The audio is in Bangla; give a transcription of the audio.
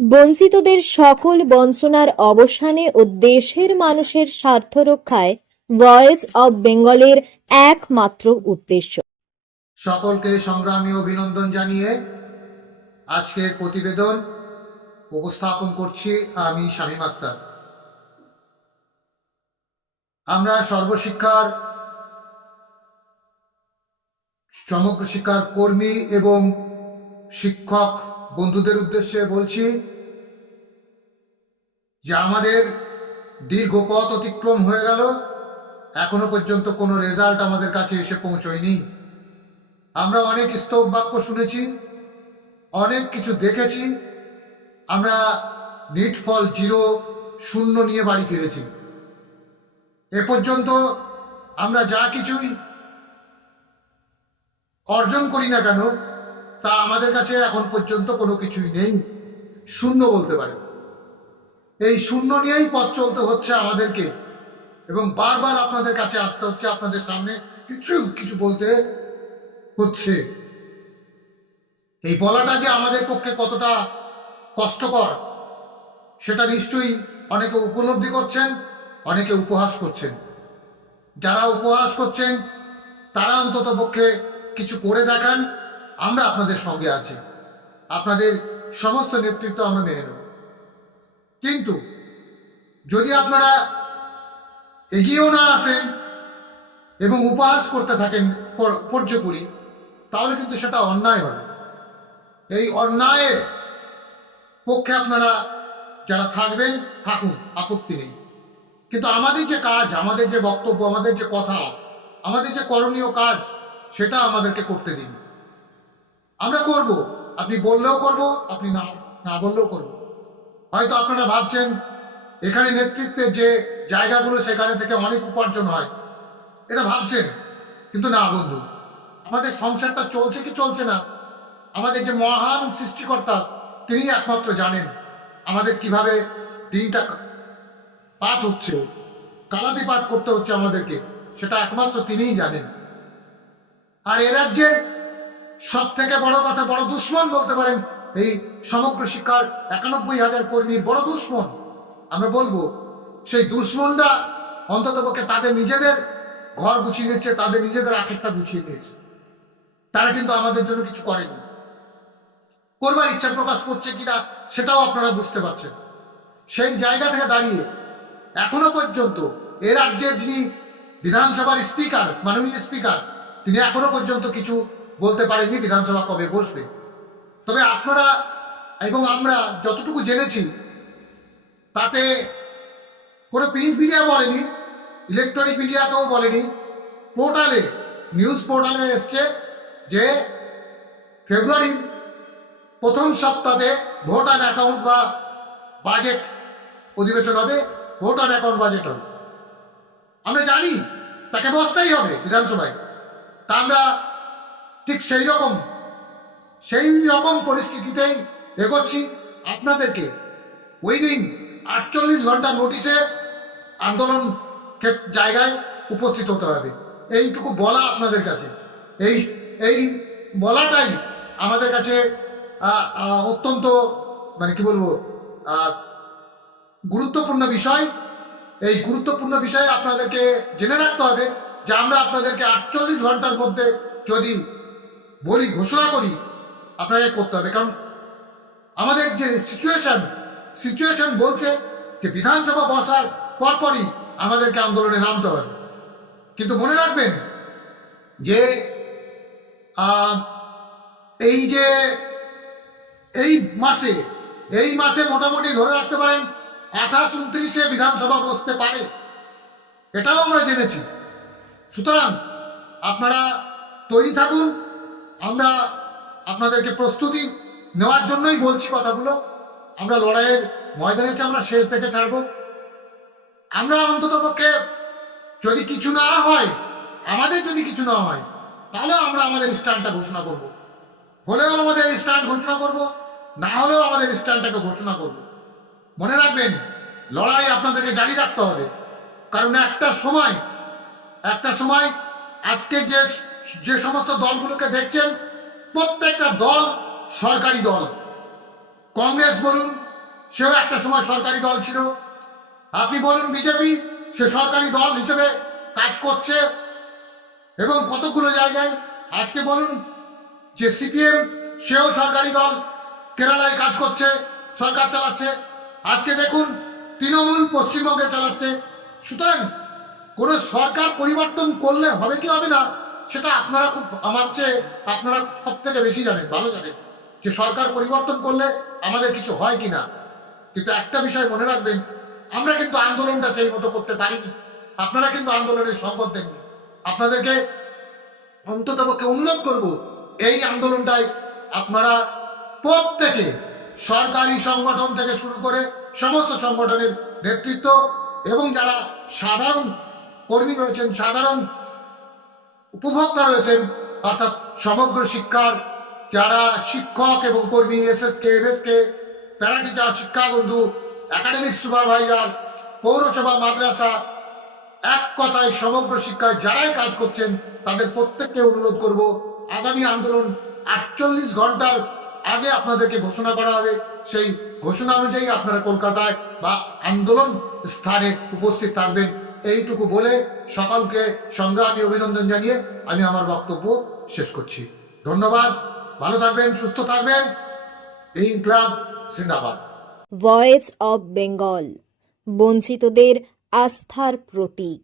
বঞ্চিতদের সকল বঞ্চনার অবসানে ও দেশের মানুষের স্বার্থ রক্ষায় ভয়েস অব বেঙ্গলের একমাত্র উদ্দেশ্য। সকলকে সংগ্রামী অভিনন্দন জানিয়ে আজকের প্রতিবেদন উপস্থাপন করছি আমি শামীম আক্তার। আমরা সর্বশিক্ষার সমগ্র শিক্ষার কর্মী এবং শিক্ষক বন্ধুদের উদ্দেশ্যে বলছি যে আমাদের দীর্ঘ পথ অতিক্রম হয়ে গেল, এখনো পর্যন্ত কোনো রেজাল্ট আমাদের কাছে এসে পৌঁছয়নি। আমরা অনেক স্তব বাক্য শুনেছি, অনেক কিছু দেখেছি, আমরা নিট ফল 0 নিয়ে বাড়ি ফিরেছি। এ পর্যন্ত আমরা যা কিছুই অর্জন করি না কেন তা আমাদের কাছে এখন পর্যন্ত কোনো কিছুই নেই, শূন্য বলতে পারে। এই শূন্য নিয়েই পথ চলতে হচ্ছে আমাদেরকে এবং বারবার আপনাদের কাছে আসতে হচ্ছে, আপনাদের সামনে কিছু কিছু বলতে হচ্ছে। এই বলাটা যে আমাদের পক্ষে কতটা কষ্টকর সেটা নিশ্চয়ই অনেকে উপলব্ধি করছেন, অনেকে উপহাস করছেন। যারা উপহাস করছেন তারা অন্তত পক্ষে কিছু করে দেখান, আমরা আপনাদের সঙ্গে আছি, আপনাদের সমস্ত নেতৃত্ব আমরা মেনে নেব। কিন্তু যদি আপনারা এগিয়েও না আসেন এবং উপহাস করতে থাকেন পর্যপুরি, তাহলে কিন্তু সেটা অন্যায় হবে। এই অন্যায়ের পক্ষে আপনারা যারা থাকবেন থাকুন, আপত্তি নেই। কিন্তু আমাদের যে কাজ, আমাদের যে বক্তব্য, আমাদের যে কথা, আমাদের যে করণীয় কাজ, সেটা আমাদেরকে করতে দিন। আমরা করব, আপনি বললেও করব, আপনি না না বললেও করব। হয়তো আপনারা ভাবছেন এখানে নেতৃত্বের যে জায়গাগুলো সেখানে থেকে অনেক উপার্জন হয়, এটা ভাবছেন, কিন্তু না বন্ধু, আমাদের সংসারটা চলছে কি চলছে না, আমাদের যে মহান সৃষ্টিকর্তা তিনি একমাত্র জানেন আমাদের কিভাবে দিনটা পাঠ হচ্ছে, কালাতি পাঠ করতে হচ্ছে আমাদেরকে, সেটা একমাত্র তিনিই জানেন। আর এ রাজ্যের সব থেকে বড় কথা, বড় দুশ্মন বলতে পারেন এই সমগ্র শিক্ষার ৯১,০০০ কর্মীর বড় দুশ্মন আমরা বলবো, সেই দুশ্মনরা অন্তত পক্ষে তাদের নিজেদের ঘর গুছিয়ে নিচ্ছে, তাদের নিজেদের আখেরটা গুছিয়ে নিয়েছে। তারা কিন্তু আমাদের জন্য কিছু করেনি। করবার ইচ্ছা প্রকাশ করছে কিনা সেটাও আপনারা বুঝতে পারছেন। সেই জায়গা থেকে দাঁড়িয়ে এখনো পর্যন্ত এ রাজ্যের যিনি বিধানসভার স্পিকার, মাননীয় স্পিকার, তিনি এখনো পর্যন্ত কিছু বলতে পারেননি বিধানসভা কবে বসবে। তবে আপনারা এবং আমরা যতটুকু জেনেছি তাতে কোনো প্রিন্ট মিডিয়া বলেনি, ইলেকট্রনিক মিডিয়াতেও বলেনি, পোর্টালে, নিউজ পোর্টালে এসছে যে ফেব্রুয়ারির প্রথম সপ্তাহে ভোট অ্যান্ড অ্যাকাউন্ট বা বাজেট অধিবেশন হবে, ভোট অ্যান্ড অ্যাকাউন্ট বাজেট হবে। আমরা জানি তাকে বসতেই হবে বিধানসভায়। তা আমরা ঠিক সেই রকম পরিস্থিতিতেই এগোচ্ছি। আপনাদেরকে ওই দিন ৪৮ ঘন্টা নোটিশে আন্দোলন জায়গায় উপস্থিত হতে হবে, এইটুকু বলা আপনাদের কাছে। এই বলাটাই আমাদের কাছে অত্যন্ত কি বলবো গুরুত্বপূর্ণ বিষয়। এই গুরুত্বপূর্ণ বিষয়ে আপনাদেরকে জেনে রাখতে হবে যে আমরা আপনাদেরকে ৪৮ ঘন্টার মধ্যে যদি বলি, ঘোষণা করি, আপনাকে করতে হবে। কারণ আমাদের যে সিচুয়েশন বলছে যে বিধানসভা বসার পরপরই আমাদেরকে আন্দোলনে নামতে হবে। কিন্তু মনে রাখবেন যে এই মাসে মোটামুটি ধরে রাখতে পারেন ২৮-২৯ বিধানসভা বসতে পারে, এটাও আমরা জেনেছি। সুতরাং আপনারা তৈরি থাকুন, আমরা আপনাদেরকে প্রস্তুতি নেওয়ার জন্যই বলছি কথাগুলো। আমরা লড়াইয়ের ময়দানে আমরা শেষ থেকে ছাড়ব। আমরা অন্তত পক্ষে যদি কিছু না হয়, তাহলে আমরা আমাদের স্ট্যান্ডটা ঘোষণা করব। হলেও আমাদের স্ট্যান্ড ঘোষণা করব, না হলেও আমাদের স্ট্যান্ডটাকে ঘোষণা করব। মনে রাখবেন, লড়াই আপনাদেরকে জারি রাখতে হবে। কারণ একটা সময় আজকে যে সমস্ত দলগুলোকে দেখছেন, প্রত্যেকটা দল সরকারি দল। কংগ্রেস বলুন, সেও একটা সময় সরকারি দল ছিল। আপনি বলুন বিজেপি, সে সরকারি দল হিসেবে কাজ করছে এবং কতগুলো জায়গায়। আজকে বলুন যে সিপিএম, সেও সরকারি দল, কেরালায় কাজ করছে, সরকার চালাচ্ছে। আজকে দেখুন তৃণমূল পশ্চিমবঙ্গে চালাচ্ছে। সুতরাং কোনো সরকার পরিবর্তন করলে হবে কি হবে না সেটা আপনারা খুব, আমার চেয়ে আপনারা সব থেকে বেশি জানেন, ভালো জানেন যে সরকার পরিবর্তন করলে আমাদের কিছু হয় কি না। কিন্তু একটা বিষয় মনে রাখবেন, আমরা কিন্তু আন্দোলনটা সেই মতো করতে পারিনি। আপনারা কিন্তু আন্দোলনের সংকট দেননি। আপনাদেরকে অন্ততপক্ষে অনুরোধ করব, এই আন্দোলনটায় আপনারা প্রত্যেকে, সরকারি সংগঠন থেকে শুরু করে সমস্ত সংগঠনের নেতৃত্ব এবং যারা সাধারণ কর্মী রয়েছেন, সাধারণ উপভোক্তা রয়েছেন, অর্থাৎ সমগ্র শিক্ষার যারা শিক্ষক এবং কর্মী, এসএসকে, এমএসকে, প্যারা টিচার, শিক্ষাবন্ধু, একাডেমিক সুপারভাইজার, পৌরসভা, মাদ্রাসা, এক কথায় সমগ্র শিক্ষায় যারাই কাজ করছেন তাদের প্রত্যেককে অনুরোধ করব, আগামী আন্দোলন 48 ঘন্টার আগে আপনাদেরকে ঘোষণা করা হবে। সেই ঘোষণা অনুযায়ী আপনারা কলকাতায় বা আন্দোলন স্থানে উপস্থিত থাকবেন। এইটুকু বলে সকলকে সংগ্রামী অভিনন্দন জানিয়ে আমি আমার বক্তব্য শেষ করছি। ধন্যবাদ। ভালো থাকবেন, সুস্থ থাকবেন। ইনকলাব জিন্দাবাদ। ভয়েস অব বেঙ্গল, বঞ্চিতদের আস্থার প্রতীক।